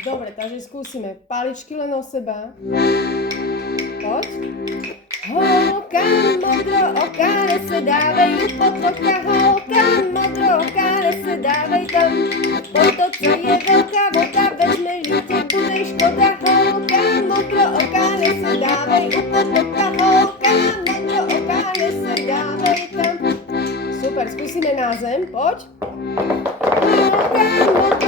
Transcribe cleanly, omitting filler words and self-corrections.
Dobre, takže skúsime paličky len o seba. Poď. Holka modrooká, nesedávej ju pod oka, holka modrooká, nesedávej tam. Toto, co je veľká voda, vezmeš, že ti bude škoda, holka modrooká, nesedávej ju pod oka, holka modrooká, nesedávej tam. Super, skúsime na zem, poď. Holka modrooká,